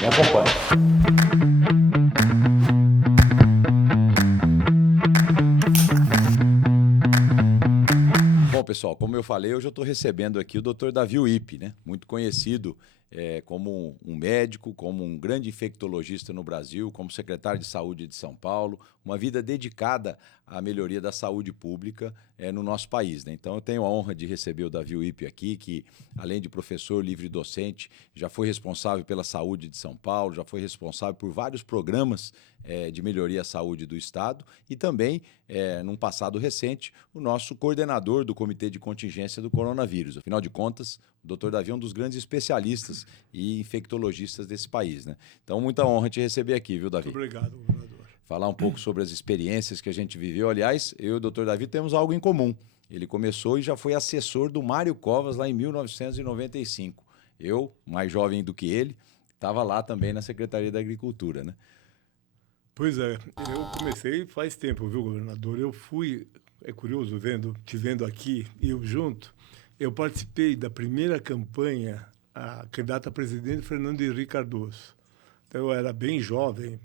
Me acompanhe. Bom, pessoal, como eu falei, hoje eu estou recebendo aqui o Dr. Davi Uip, né? Muito conhecido como um médico, como um grande infectologista no Brasil, como secretário de Saúde de São Paulo, uma vida dedicada à melhoria da saúde pública no nosso país, né? Então eu tenho a honra de receber o Davi Uip aqui, que além de professor livre docente, já foi responsável pela saúde de São Paulo, já foi responsável por vários programas de melhoria à saúde do Estado e também, num passado recente, o nosso coordenador do Comitê de Contingência do Coronavírus. Afinal de contas, o Dr. Davi é um dos grandes especialistas e infectologistas desse país, né? Então, muita honra te receber aqui, viu, Davi? Muito obrigado, governador. Falar um pouco sobre as experiências que a gente viveu. Aliás, eu e o Dr. Davi temos algo em comum. Ele começou e já foi assessor do Mário Covas lá em 1995. Eu, mais jovem do que ele, estava lá também na Secretaria da Agricultura, né? Pois é, eu comecei faz tempo, viu, governador? Eu fui, é curioso, te vendo aqui, e eu junto, eu participei da primeira campanha, a candidata a presidente Fernando Henrique Cardoso. Então, eu era bem jovem,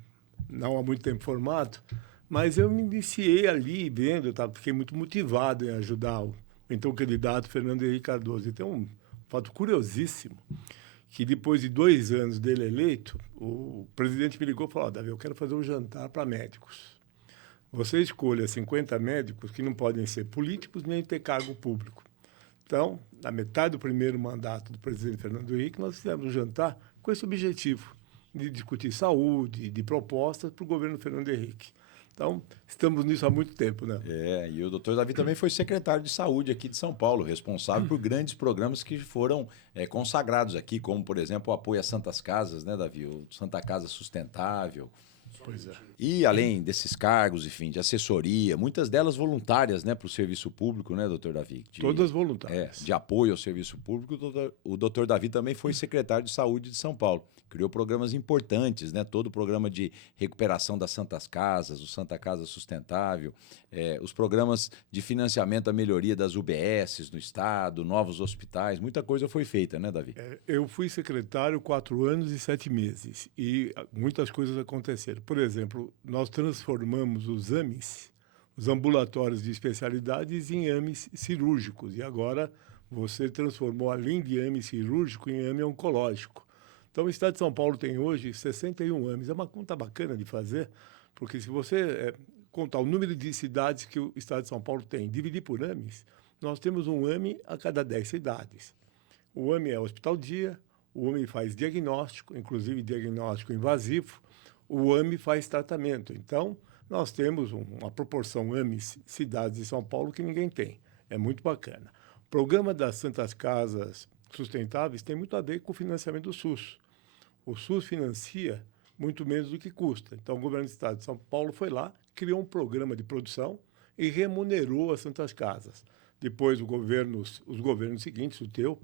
não há muito tempo formado, mas eu me iniciei ali vendo, fiquei muito motivado em ajudar o então candidato Fernando Henrique Cardoso. Então, um fato curiosíssimo, que depois de 2 anos dele eleito, o presidente me ligou e falou: Davi, eu quero fazer um jantar para médicos. Você escolha 50 médicos que não podem ser políticos nem ter cargo público. Então, na metade do primeiro mandato do presidente Fernando Henrique, nós fizemos um jantar com esse objetivo, de discutir saúde, de propostas para o governo Fernando Henrique. Então, estamos nisso há muito tempo, né? E o Dr. Davi também foi secretário de Saúde aqui de São Paulo, responsável por grandes programas que foram consagrados aqui, como, por exemplo, o apoio às Santas Casas, né, Davi? O Santa Casa Sustentável. Pois é. E além desses cargos, enfim, de assessoria, muitas delas voluntárias, né, para o serviço público, né, doutor Davi? Todas voluntárias. De apoio ao serviço público, o doutor Davi também foi secretário de Saúde de São Paulo. Criou programas importantes, né? Todo o programa de recuperação das Santas Casas, o Santa Casa Sustentável, os programas de financiamento à melhoria das UBSs no estado, novos hospitais, muita coisa foi feita, né, Davi? Eu fui secretário 4 anos e 7 meses e muitas coisas aconteceram. Por exemplo, nós transformamos os AMEs, os ambulatórios de especialidades, em AMEs cirúrgicos. E agora você transformou, além de AME cirúrgico, em AME oncológico. Então, o Estado de São Paulo tem hoje 61 AMEs. É uma conta bacana de fazer, porque se você contar o número de cidades que o Estado de São Paulo tem, dividir por AMEs, nós temos um AME a cada 10 cidades. O AME é hospital-dia, o AME faz diagnóstico, inclusive diagnóstico invasivo, o AME faz tratamento. Então, nós temos uma proporção AMEs cidades de São Paulo que ninguém tem. É muito bacana. O programa das Santas Casas Sustentáveis tem muito a ver com o financiamento do SUS. O SUS financia muito menos do que custa. Então, o governo do Estado de São Paulo foi lá, criou um programa de produção e remunerou as Santas Casas. Depois, os governos seguintes, o teu,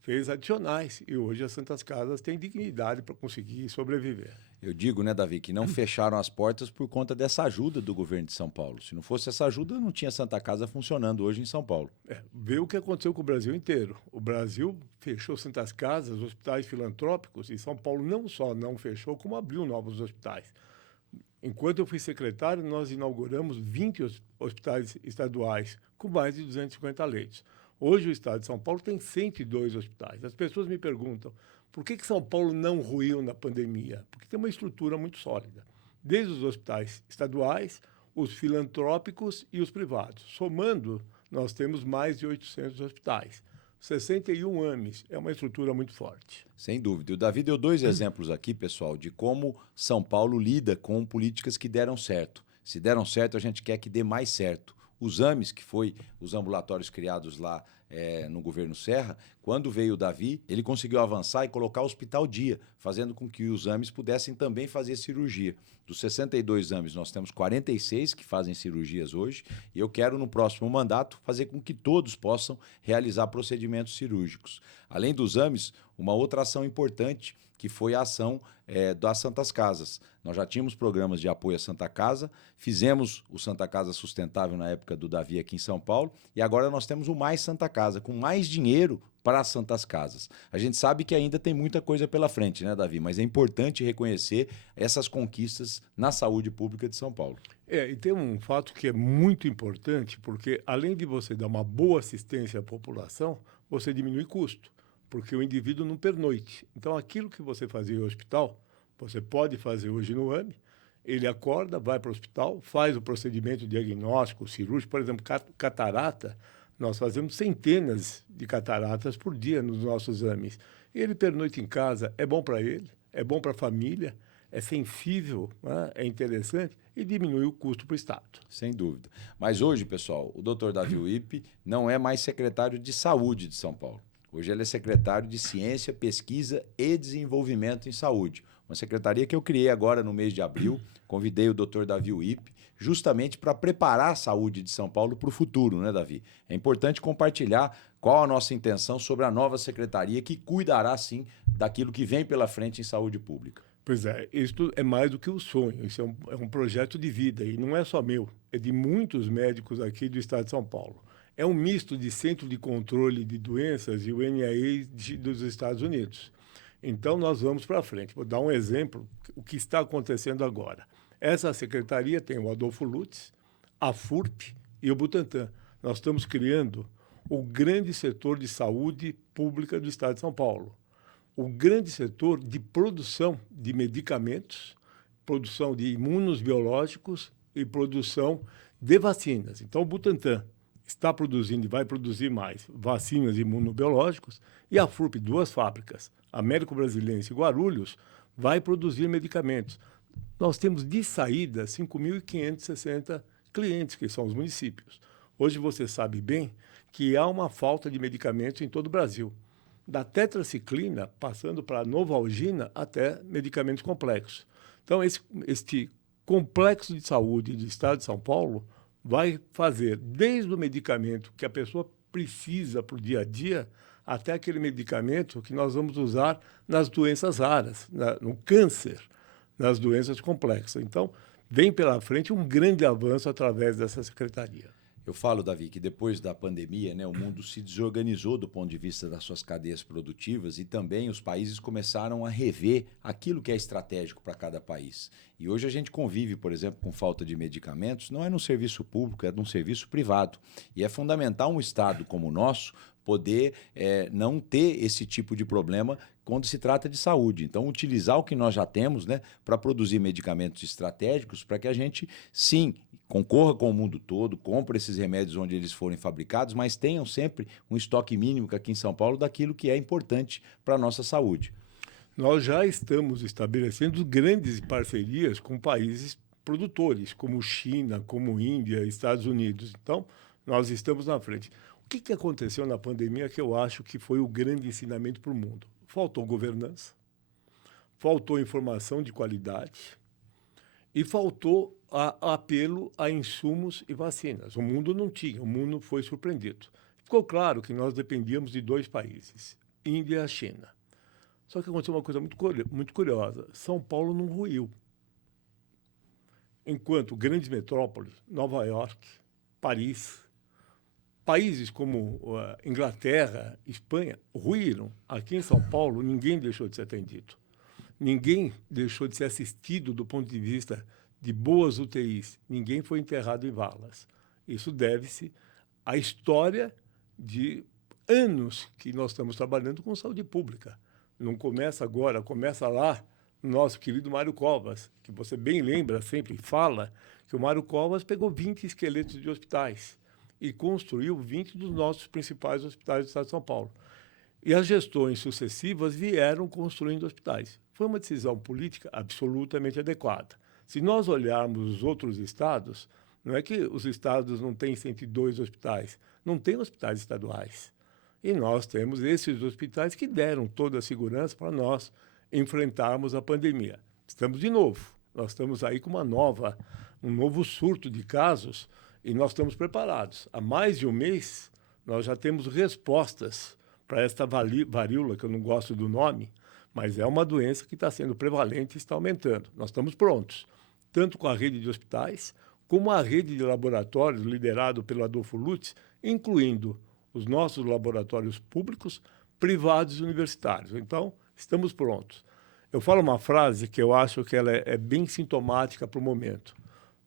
fez adicionais. E hoje as Santas Casas têm dignidade para conseguir sobreviver. Eu digo, né, Davi, que não fecharam as portas por conta dessa ajuda do governo de São Paulo. Se não fosse essa ajuda, não tinha Santa Casa funcionando hoje em São Paulo. Vê o que aconteceu com o Brasil inteiro. O Brasil fechou Santas Casas, hospitais filantrópicos, e São Paulo não só não fechou, como abriu novos hospitais. Enquanto eu fui secretário, nós inauguramos 20 hospitais estaduais, com mais de 250 leitos. Hoje o Estado de São Paulo tem 102 hospitais. As pessoas me perguntam, por que São Paulo não ruiu na pandemia? Porque tem uma estrutura muito sólida. Desde os hospitais estaduais, os filantrópicos e os privados. Somando, nós temos mais de 800 hospitais. 61 AMEs, é uma estrutura muito forte. Sem dúvida. O Davi deu 2 exemplos aqui, pessoal, de como São Paulo lida com políticas que deram certo. Se deram certo, a gente quer que dê mais certo. Os AMEs, que foi os ambulatórios criados lá no governo Serra, quando veio o Davi, ele conseguiu avançar e colocar o hospital dia, fazendo com que os AMEs pudessem também fazer cirurgia. Dos 62 AMEs, nós temos 46 que fazem cirurgias hoje, e eu quero, no próximo mandato, fazer com que todos possam realizar procedimentos cirúrgicos. Além dos AMEs, uma outra ação importante que foi a ação das Santas Casas. Nós já tínhamos programas de apoio à Santa Casa, fizemos o Santa Casa Sustentável na época do Davi aqui em São Paulo, e agora nós temos o Mais Santa Casa, com mais dinheiro para as Santas Casas. A gente sabe que ainda tem muita coisa pela frente, né, Davi? Mas é importante reconhecer essas conquistas na saúde pública de São Paulo. E tem um fato que é muito importante, porque além de você dar uma boa assistência à população, você diminui custo, porque o indivíduo não pernoite. Então, aquilo que você fazia no hospital, você pode fazer hoje no AME, ele acorda, vai para o hospital, faz o procedimento diagnóstico, cirúrgico, por exemplo, catarata, nós fazemos centenas de cataratas por dia nos nossos AMEs. Ele pernoite em casa, é bom para ele, é bom para a família, é sensível, né? É interessante e diminui o custo para o Estado. Sem dúvida. Mas hoje, pessoal, o Dr. Davi Uip não é mais secretário de Saúde de São Paulo. Hoje ele é secretário de Ciência, Pesquisa e Desenvolvimento em Saúde. Uma secretaria que eu criei agora no mês de abril. Convidei o Dr. Davi Uip justamente para preparar a saúde de São Paulo para o futuro, né, Davi? É importante compartilhar qual a nossa intenção sobre a nova secretaria que cuidará, sim, daquilo que vem pela frente em saúde pública. Pois é, isso é mais do que um sonho, isso é um projeto de vida, e não é só meu, é de muitos médicos aqui do estado de São Paulo. É um misto de Centro de Controle de Doenças e o NIA dos Estados Unidos. Então, nós vamos para frente. Vou dar um exemplo, o que está acontecendo agora. Essa secretaria tem o Adolfo Lutz, a FURP e o Butantan. Nós estamos criando o grande setor de saúde pública do estado de São Paulo. O grande setor de produção de medicamentos, produção de imunos biológicos e produção de vacinas. Então, o Butantan está produzindo e vai produzir mais vacinas imunobiológicos, e a FURP, 2 fábricas, Américo Brasilense e Guarulhos, vai produzir medicamentos. Nós temos de saída 5.560 clientes, que são os municípios. Hoje você sabe bem que há uma falta de medicamentos em todo o Brasil. Da tetraciclina, passando para a Novalgina, até medicamentos complexos. Então, este complexo de saúde do estado de São Paulo vai fazer desde o medicamento que a pessoa precisa para o dia a dia, até aquele medicamento que nós vamos usar nas doenças raras, no câncer, nas doenças complexas. Então, vem pela frente um grande avanço através dessa secretaria. Eu falo, Davi, que depois da pandemia, né, o mundo se desorganizou do ponto de vista das suas cadeias produtivas e também os países começaram a rever aquilo que é estratégico para cada país. E hoje a gente convive, por exemplo, com falta de medicamentos, não é no serviço público, é no serviço privado. E é fundamental um Estado como o nosso poder não ter esse tipo de problema quando se trata de saúde. Então, utilizar o que nós já temos, né, para produzir medicamentos estratégicos para que a gente, sim, concorra com o mundo todo, compre esses remédios onde eles forem fabricados, mas tenham sempre um estoque mínimo aqui em São Paulo daquilo que é importante para a nossa saúde. Nós já estamos estabelecendo grandes parcerias com países produtores, como China, como Índia, Estados Unidos. Então, nós estamos na frente. O que aconteceu na pandemia que eu acho que foi o grande ensinamento para o mundo? Faltou governança, faltou informação de qualidade e faltou apelo a insumos e vacinas. O mundo não tinha, o mundo foi surpreendido. Ficou claro que nós dependíamos de 2 países, Índia e China. Só que aconteceu uma coisa muito curiosa. São Paulo não ruiu. Enquanto grandes metrópoles, Nova York, Paris, países como Inglaterra, Espanha, ruíram. Aqui em São Paulo, ninguém deixou de ser atendido. Ninguém deixou de ser assistido do ponto de vista de boas UTIs. Ninguém foi enterrado em valas. Isso deve-se à história de anos que nós estamos trabalhando com saúde pública. Não começa agora, começa lá no nosso querido Mário Covas, que você bem lembra, sempre fala, que o Mário Covas pegou 20 esqueletos de hospitais e construiu 20 dos nossos principais hospitais do estado de São Paulo. E as gestões sucessivas vieram construindo hospitais. Foi uma decisão política absolutamente adequada. Se nós olharmos os outros estados, não é que os estados não têm 102 hospitais, não tem hospitais estaduais. E nós temos esses hospitais que deram toda a segurança para nós enfrentarmos a pandemia. Estamos de novo, nós estamos aí com um novo surto de casos e nós estamos preparados. Há mais de um mês, nós já temos respostas para esta varíola, que eu não gosto do nome, mas é uma doença que está sendo prevalente e está aumentando. Nós estamos prontos, tanto com a rede de hospitais, como a rede de laboratórios liderado pelo Adolfo Lutz, incluindo os nossos laboratórios públicos, privados e universitários. Então, estamos prontos. Eu falo uma frase que eu acho que ela é bem sintomática para o momento.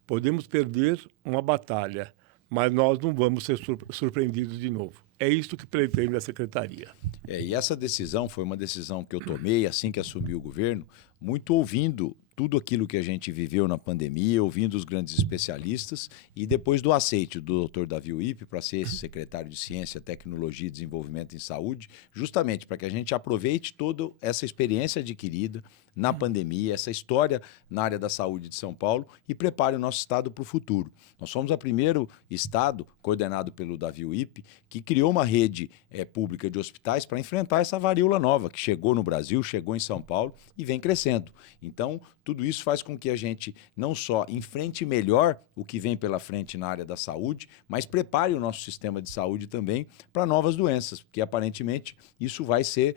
Podemos perder uma batalha, mas nós não vamos ser surpreendidos de novo. É isso que pretende a Secretaria. E essa decisão foi uma decisão que eu tomei assim que assumi o governo, muito ouvindo tudo aquilo que a gente viveu na pandemia, ouvindo os grandes especialistas e depois do aceite do Dr. Davi Uip para ser esse secretário de Ciência, Tecnologia e Desenvolvimento em Saúde, justamente para que a gente aproveite toda essa experiência adquirida na pandemia, essa história na área da saúde de São Paulo e prepare o nosso estado para o futuro. Nós somos o primeiro estado, coordenado pelo Davi Uip, que criou uma rede pública de hospitais para enfrentar essa varíola nova que chegou no Brasil, chegou em São Paulo e vem crescendo. Então, tudo isso faz com que a gente não só enfrente melhor o que vem pela frente na área da saúde, mas prepare o nosso sistema de saúde também para novas doenças, porque aparentemente isso vai ser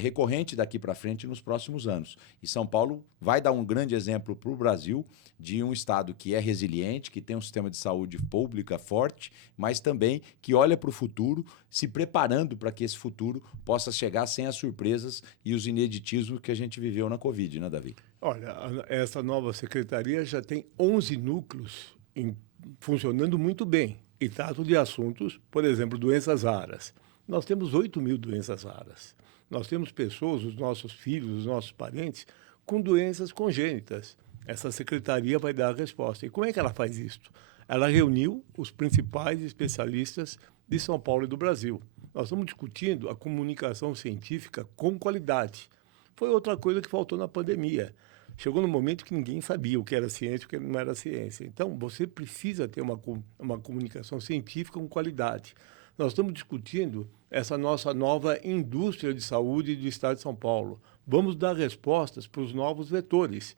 recorrente daqui para frente nos próximos anos. E São Paulo vai dar um grande exemplo para o Brasil de um estado que é resiliente, que tem um sistema de saúde pública forte, mas também que olha para o futuro, se preparando para que esse futuro possa chegar sem as surpresas e os ineditismos que a gente viveu na Covid, né, Davi? Olha, essa nova secretaria já tem 11 núcleos funcionando muito bem e tratam de assuntos, por exemplo, doenças raras. Nós temos 8.000 doenças raras. Nós temos pessoas, os nossos filhos, os nossos parentes, com doenças congênitas. Essa secretaria vai dar a resposta. E como é que ela faz isso? Ela reuniu os principais especialistas de São Paulo e do Brasil. Nós estamos discutindo a comunicação científica com qualidade. Foi outra coisa que faltou na pandemia. Chegou no momento que ninguém sabia o que era ciência e o que não era ciência. Então, você precisa ter uma comunicação científica com qualidade. Nós estamos discutindo essa nossa nova indústria de saúde do Estado de São Paulo. Vamos dar respostas para os novos vetores.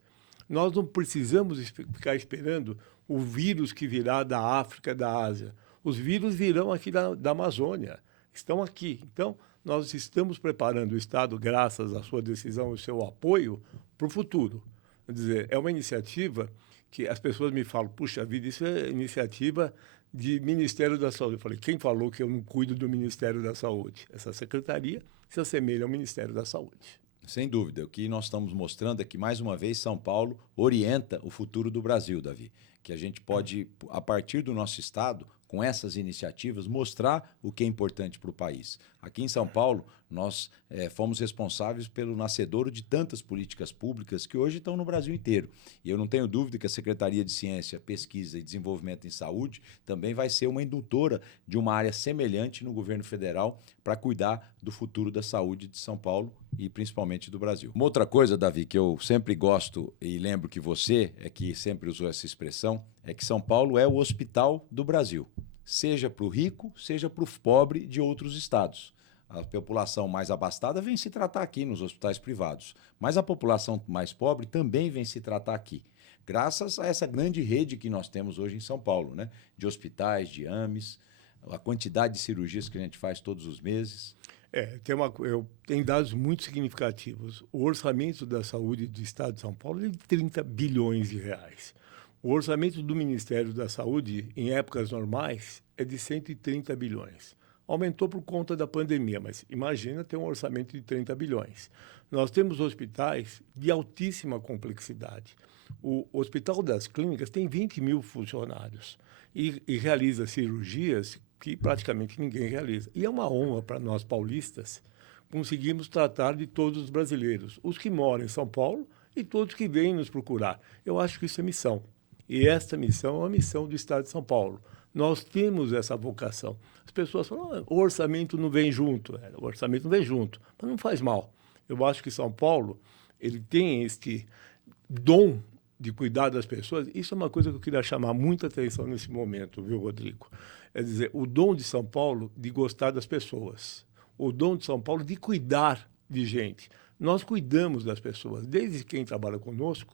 Nós não precisamos ficar esperando o vírus que virá da África, da Ásia. Os vírus virão aqui da Amazônia, estão aqui. Então, nós estamos preparando o Estado, graças à sua decisão e ao seu apoio, para o futuro. Quer dizer, é uma iniciativa que as pessoas me falam, puxa vida, isso é iniciativa de Ministério da Saúde. Eu falei, quem falou que eu não cuido do Ministério da Saúde? Essa secretaria se assemelha ao Ministério da Saúde. Sem dúvida. O que nós estamos mostrando é que, mais uma vez, São Paulo orienta o futuro do Brasil, Davi. Que a gente pode, a partir do nosso estado, com essas iniciativas, mostrar o que é importante para o país. Aqui em São Paulo, nós fomos responsáveis pelo nascedouro de tantas políticas públicas que hoje estão no Brasil inteiro. E eu não tenho dúvida que a Secretaria de Ciência, Pesquisa e Desenvolvimento em Saúde também vai ser uma indutora de uma área semelhante no governo federal para cuidar do futuro da saúde de São Paulo e principalmente do Brasil. Uma outra coisa, Davi, que eu sempre gosto e lembro que você é que sempre usou essa expressão, é que São Paulo é o hospital do Brasil, seja para o rico, seja para o pobre de outros estados. A população mais abastada vem se tratar aqui nos hospitais privados, mas a população mais pobre também vem se tratar aqui, graças a essa grande rede que nós temos hoje em São Paulo, né? De hospitais, de AMES, a quantidade de cirurgias que a gente faz todos os meses. Tem dados muito significativos. O orçamento da saúde do Estado de São Paulo é de 30 bilhões de reais. O orçamento do Ministério da Saúde, em épocas normais, é de 130 bilhões. Aumentou por conta da pandemia, mas imagina ter um orçamento de 30 bilhões. Nós temos hospitais de altíssima complexidade. O Hospital das Clínicas tem 20.000 funcionários e realiza cirurgias que praticamente ninguém realiza. E é uma honra para nós paulistas conseguirmos tratar de todos os brasileiros, os que moram em São Paulo e todos que vêm nos procurar. Eu acho que isso é missão. E esta missão é uma missão do Estado de São Paulo. Nós temos essa vocação. As pessoas falam, o orçamento não vem junto. O orçamento não vem junto, mas não faz mal. Eu acho que São Paulo ele tem este dom de cuidar das pessoas. Isso é uma coisa que eu queria chamar muita atenção nesse momento, viu, Rodrigo? É dizer, o dom de São Paulo de gostar das pessoas. O dom de São Paulo de cuidar de gente. Nós cuidamos das pessoas, desde quem trabalha conosco,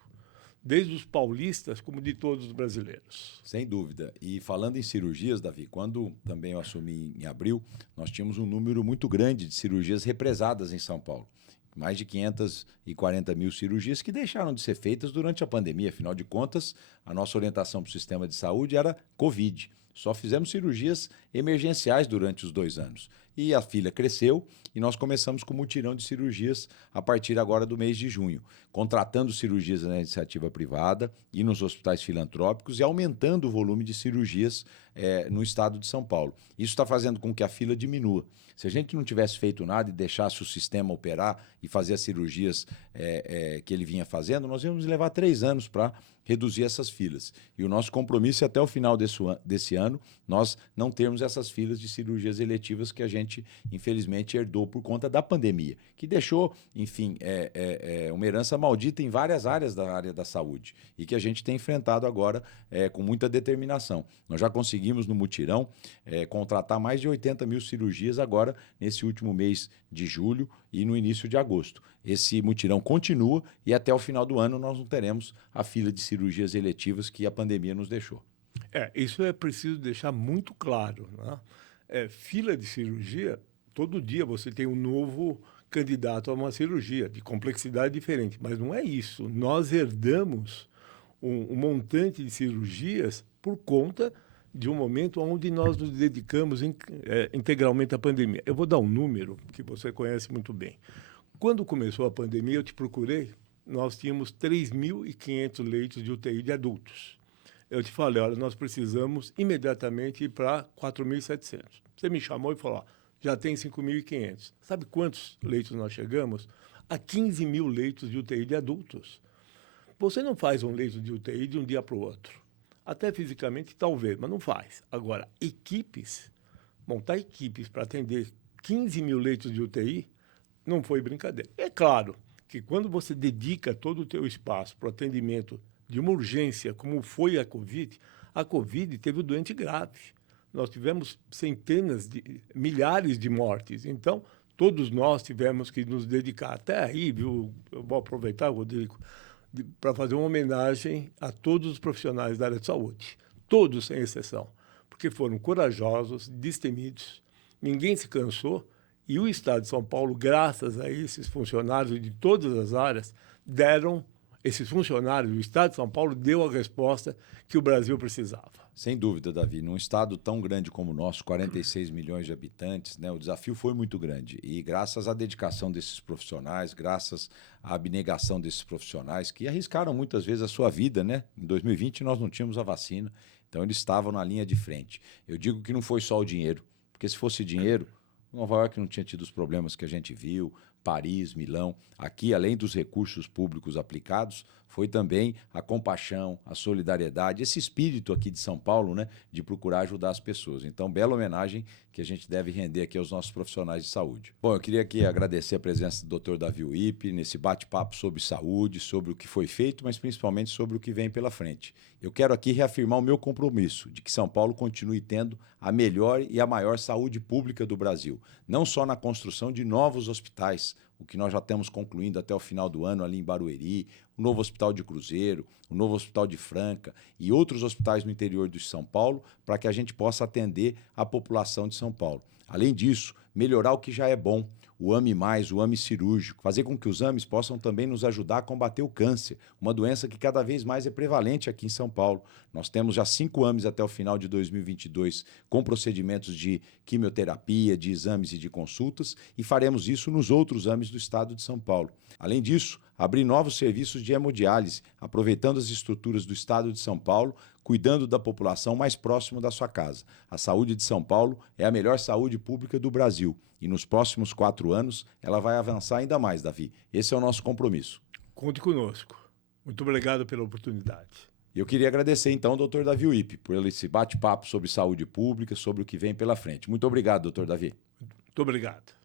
desde os paulistas como de todos os brasileiros. Sem dúvida. E falando em cirurgias, Davi, quando também eu assumi em abril, nós tínhamos um número muito grande de cirurgias represadas em São Paulo. mais de 540 mil cirurgias que deixaram de ser feitas durante a pandemia. Afinal de contas, a nossa orientação para o sistema de saúde era Covid. Só fizemos cirurgias emergenciais durante os 2 anos. E a fila cresceu e nós começamos com um mutirão de cirurgias a partir agora do mês de junho, contratando cirurgias na iniciativa privada e nos hospitais filantrópicos e aumentando o volume de cirurgias no estado de São Paulo. Isso está fazendo com que a fila diminua. Se a gente não tivesse feito nada e deixasse o sistema operar e fazer as cirurgias que ele vinha fazendo, nós íamos levar 3 anos para reduzir essas filas. E o nosso compromisso é até o final desse ano nós não termos essas filas de cirurgias eletivas que a gente, infelizmente, herdou por conta da pandemia, que deixou, enfim, uma herança maldita em várias áreas da área da saúde e que a gente tem enfrentado agora com muita determinação. Nós já conseguimos, no mutirão, contratar mais de 80 mil cirurgias agora, nesse último mês de julho e no início de agosto. Esse mutirão continua e até o final do ano nós não teremos a fila de cirurgias eletivas que a pandemia nos deixou. Isso é preciso deixar muito claro, né? Fila de cirurgia, todo dia você tem um novo candidato a uma cirurgia de complexidade diferente, mas não é isso. Nós herdamos um montante de cirurgias por conta de um momento onde nós nos dedicamos integralmente à pandemia. Eu vou dar um número que você conhece muito bem. Quando começou a pandemia, eu te procurei, nós tínhamos 3.500 leitos de UTI de adultos. Eu te falei, olha, nós precisamos imediatamente ir para 4.700. Você me chamou e falou, já tem 5.500. Sabe quantos leitos nós chegamos? A 15 mil leitos de UTI de adultos. Você não faz um leito de UTI de um dia para o outro. Até fisicamente, talvez, mas não faz. Agora, montar equipes para atender 15 mil leitos de UTI não foi brincadeira. É claro que quando você dedica todo o teu espaço para o atendimento de uma urgência, como foi a Covid teve o doente grave. Nós tivemos milhares de mortes. Então, todos nós tivemos que nos dedicar. Até aí, viu? Eu vou aproveitar, Rodrigo, para fazer uma homenagem a todos os profissionais da área de saúde. Todos, sem exceção. Porque foram corajosos, destemidos, ninguém se cansou. E o Estado de São Paulo, graças a esses funcionários de todas as áreas, esses funcionários, o Estado de São Paulo deu a resposta que o Brasil precisava. Sem dúvida, Davi. Num estado tão grande como o nosso, 46 milhões de habitantes, né, o desafio foi muito grande. E graças à dedicação desses profissionais, graças à abnegação desses profissionais, que arriscaram muitas vezes a sua vida, né? Em 2020 nós não tínhamos a vacina, então eles estavam na linha de frente. Eu digo que não foi só o dinheiro, porque se fosse dinheiro, Nova York não tinha tido os problemas que a gente viu, Paris, Milão. Aqui, além dos recursos públicos aplicados, foi também a compaixão, a solidariedade, esse espírito aqui de São Paulo, né, de procurar ajudar as pessoas. Então, bela homenagem que a gente deve render aqui aos nossos profissionais de saúde. Bom, eu queria aqui agradecer a presença do Dr. Davi Uip nesse bate-papo sobre saúde, sobre o que foi feito, mas principalmente sobre o que vem pela frente. Eu quero aqui reafirmar o meu compromisso de que São Paulo continue tendo a melhor e a maior saúde pública do Brasil, não só na construção de novos hospitais, o que nós já estamos concluindo até o final do ano ali em Barueri, o novo hospital de Cruzeiro, o novo hospital de Franca e outros hospitais no interior de São Paulo, para que a gente possa atender a população de São Paulo. Além disso, melhorar o que já é bom, o AME+, o AME cirúrgico, fazer com que os AMEs possam também nos ajudar a combater o câncer, uma doença que cada vez mais é prevalente aqui em São Paulo. Nós temos já 5 AMEs até o final de 2022 com procedimentos de quimioterapia, de exames e de consultas, e faremos isso nos outros AMEs do estado de São Paulo. Além disso, abrir novos serviços de hemodiálise, aproveitando as estruturas do estado de São Paulo, cuidando da população mais próximo da sua casa. A saúde de São Paulo é a melhor saúde pública do Brasil e nos próximos 4 anos ela vai avançar ainda mais, Davi. Esse é o nosso compromisso. Conte conosco. Muito obrigado pela oportunidade. Eu queria agradecer então ao Dr. Davi Uip por esse bate-papo sobre saúde pública, sobre o que vem pela frente. Muito obrigado, Dr. Davi. Muito obrigado.